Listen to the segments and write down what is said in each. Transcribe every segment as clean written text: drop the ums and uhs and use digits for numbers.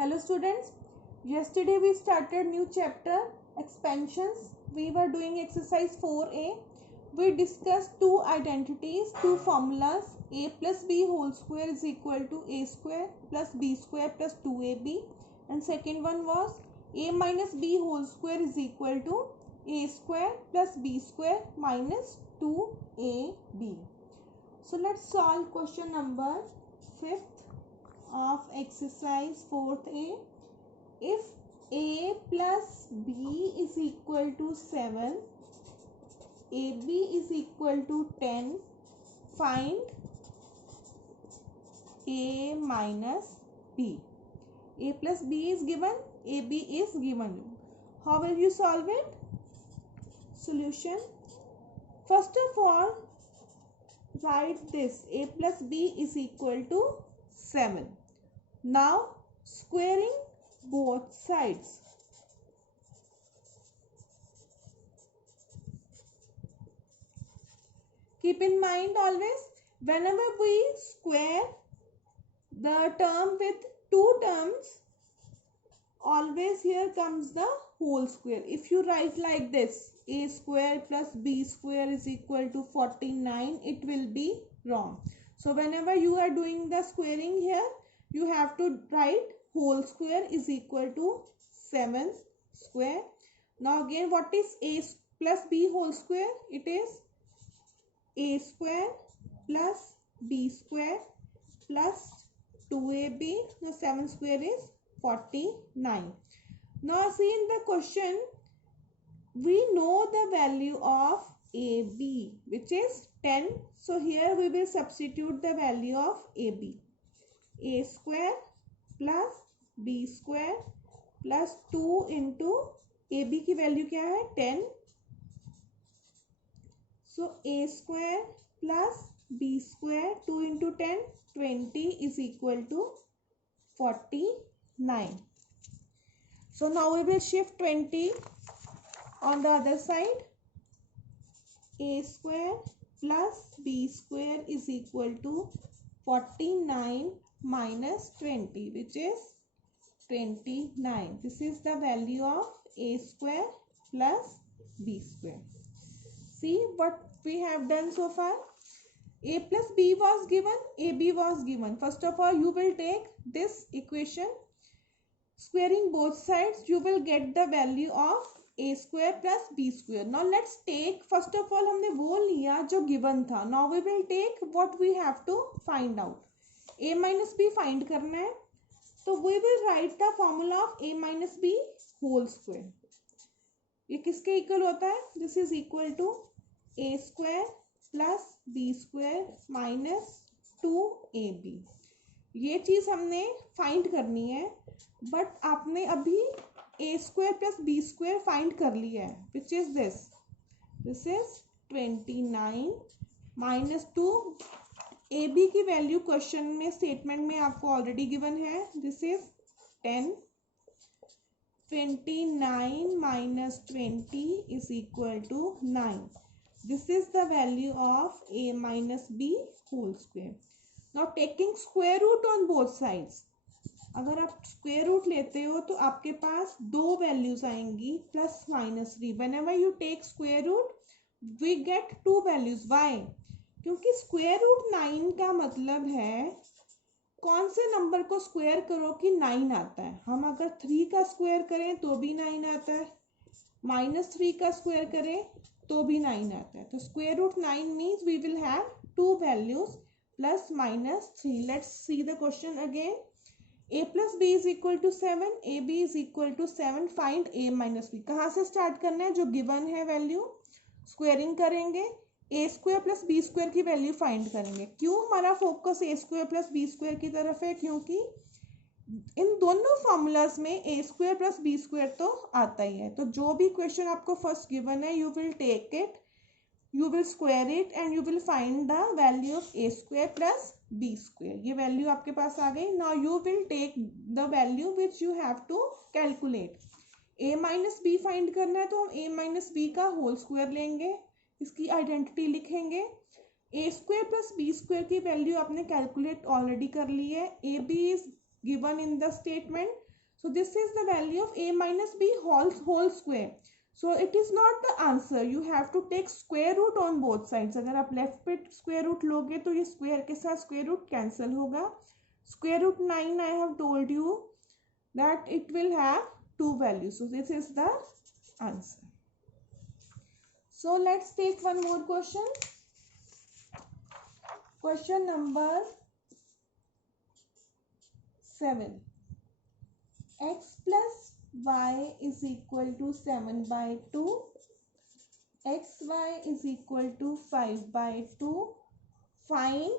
Hello students, yesterday we started new chapter expansions. We were doing exercise 4a. We discussed two identities, two formulas. A plus b whole square is equal to a square plus b square plus 2ab, and second one was a minus b whole square is equal to a square plus b square minus 2ab. So let's solve question number 5th of exercise 4th A. If a plus b is equal to 7, ab is equal to 10, find a minus b. A plus b is given, ab is given. How will you solve it? Solution. First of all, write this: a plus b is equal to 7. Now squaring both sides. Keep in mind always, whenever we square the term with two terms, always here comes the whole square. If you write like this, a square plus b square is equal to 49, it will be wrong. So whenever you are doing the squaring here, you have to write whole square is equal to 7 square. Now again, what is a plus b whole square? It is a square plus b square plus 2ab. Now 7 square is 49. Now see in the question, we know the value of ab, which is 10. So here we will substitute the value of ab. A square plus b square plus 2 into ab की value क्या है 10. So a square plus b square 2 into 10 20 is equal to 49. So now we will shift 20 on the other side. A square plus b square is equal to 49 minus 20, which is 29. This is the value of a square plus b square. See what we have done so far. A plus b was given, ab was given. First of all, you will take this equation, squaring both sides, you will get the value of a square plus b square. Now let's take, first of all हमने वो लिया जो given था. Now we will take what we have to find out. a minus b find करना है, तो we will write the formula of a minus b whole square. ये किसके इक्वल होता है? This is equal to a square plus b square minus 2ab. ये चीज हमने फाइंड करनी है, बट आपने अभी a square plus b square find कर लिया है, which is this. This is 29 minus 2. ab की वैल्यू क्वेश्चन में स्टेटमेंट में आपको ऑलरेडी गिवन है. This is 10. 29 minus 20 is equal to 9. This is the value of a minus b whole square. Now taking square root on both sides. अगर आप square root लेते हो तो आपके पास दो वैल्यूज आएंगी plus minus 3. whenever you take square root we get two values. Why? क्योंकि square root 9 का मतलब है कौन से नंबर को स्क्वायर करो कि 9 आता है. हम अगर 3 का स्क्वायर करें तो भी 9 आता है, माइनस 3 का स्क्वायर करें तो भी 9 आता है. तो square root 9 means we will have two values plus minus 3. Let's see the question again. a plus b is equal to 7, ab is equal to 7. Find a minus b. कहाँ से start करना है? जो गिवन है value, squaring करेंगे, a square plus b square की value find करेंगे. क्यों हमारा focus a square plus b square की तरफ है? क्योंकि इन दोनों फॉर्मूलाज में a square plus b square तो आता ही है. तो जो भी क्वेश्चन आपको फर्स्ट गिवन है, you will take it, you will square it and you will find the value of a square plus b square. ये वैल्यू आपके पास आ गई. now you will take the value which you have to calculate. a minus b find करना है तो हम a minus b का whole square लेंगे, इसकी आइडेंटिटी लिखेंगे. a square plus b square की वैल्यू आपने कैलकुलेट ऑलरेडी कर ली है. a b is given in the statement. So this is the value of a minus b whole square. So it is not the answer. You have to take square root on both sides. अगर आप left पे square root लोगे तो ये square के साथ square root cancel होगा. Square root 9 I have told you that it will have two values. So this is the answer. So let's take one more question. Question number 7. X plus y is equal to 7 by 2. Xy is equal to 5 by 2. Find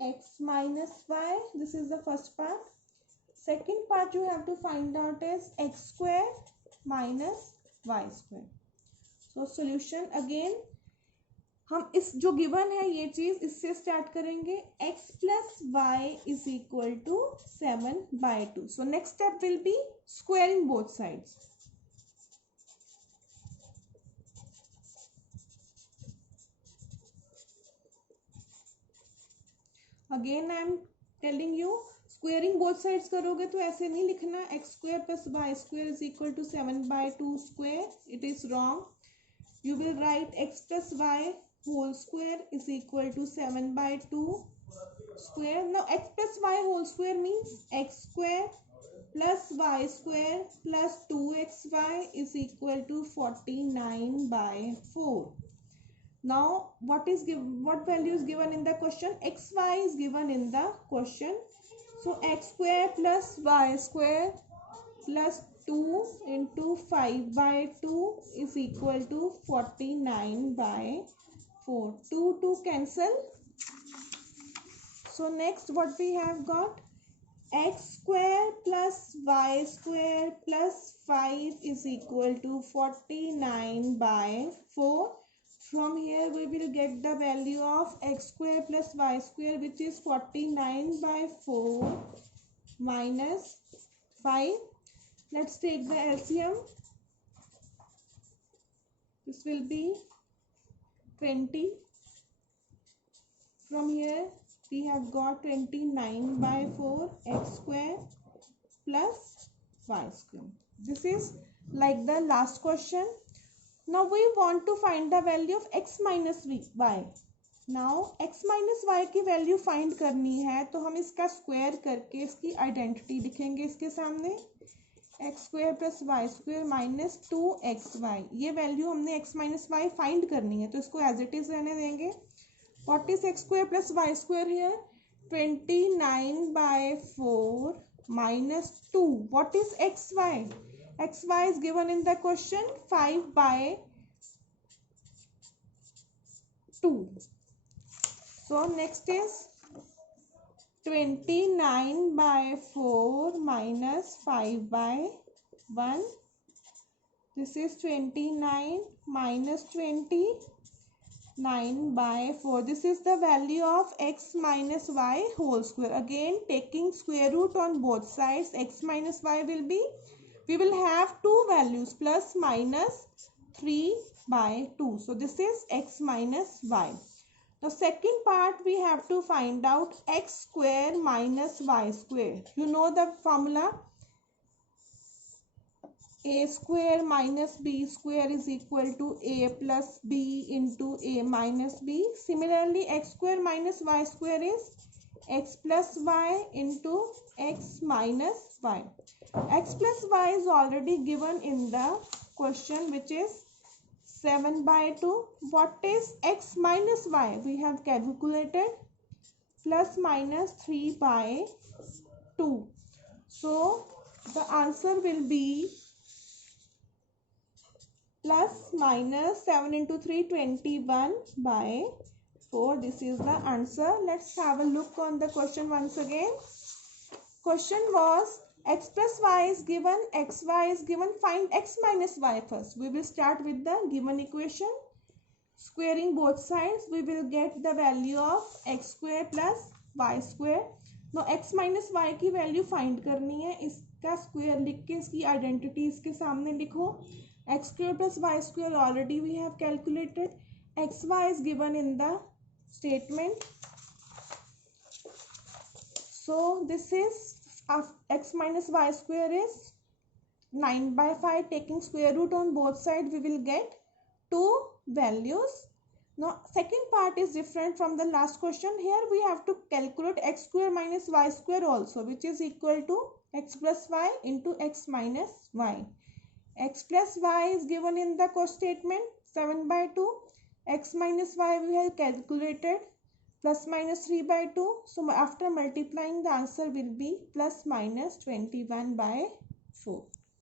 x minus y. This is the first part. Second part you have to find out is x square minus y square. So solution again, हम इस जो given है ये चीज इससे start करेंगे. x plus y is equal to 7 by 2. So next step will be squaring both sides. Again I am telling you, squaring both sides करोगे तो ऐसे नहीं लिखना x square plus y square is equal to 7 by 2 square. It is wrong. You will write x plus y whole square is equal to 7 by 2 square. Now x plus y whole square means x square plus y square plus 2xy is equal to 49 by 4. Now what value is given in the question? xy is given in the question. So x square plus y square plus 2 into 5 by 2 is equal to 49 by 4. 2 cancel. So next what we have got, x square plus y square plus 5 is equal to 49 by 4. From here we will get the value of x square plus y square, which is 49 by 4 minus 5. Let's take the LCM. This will be 20. From here we have got 29 by 4 x square plus y square. This is like the last question. Now we want to find the value of x minus y. Now x minus y की value find करनी है तो हम इसका square करके इसकी identity लिखेंगे इसके सामने. X square plus y square minus 2xy. ये वैल्यू हमने x माइनस वाई फाइंड करनी है तो इसको एज इट इज रहने देंगे. What is x square plus y square here? 29 by 4 minus 2. What is xy? xy is given in the question 5 by 2. So next is 29 by 4 minus 5 by 1. This is 29 minus 20. 9 by 4. This is the value of x minus y whole square. Again taking square root on both sides, x minus y will be, we will have two values plus minus 3 by 2. So this is x minus y. The second part we have to find out x square minus y square. You know the formula, a square minus b square is equal to a plus b into a minus b. Similarly x square minus y square is x plus y into x minus y. X plus y is already given in the question, which is 7 by 2. What is x minus y? We have calculated plus minus 3 by 2. So the answer will be plus minus 7 into 3, 21 by 4. This is the answer. Let's have a look on the question once again. Question was x plus y is given, xy is given. Find x minus y first. We will start with the given equation. Squaring both sides, we will get the value of x square plus y square. Now x minus y की value find करनी है. इसका square लिख के इसकी identity इसके सामने लिखो. x square plus y square already we have calculated. xy is given in the statement. So this is x minus y square is 9 by 5. Taking square root on both sides, we will get two values. Now second part is different from the last question. Here we have to calculate x square minus y square also, which is equal to x plus y into x minus y. X plus y is given in the cost statement 7 by 2. X minus y we have calculated plus minus 3 by 2. So after multiplying, the answer will be plus minus 21 by 4.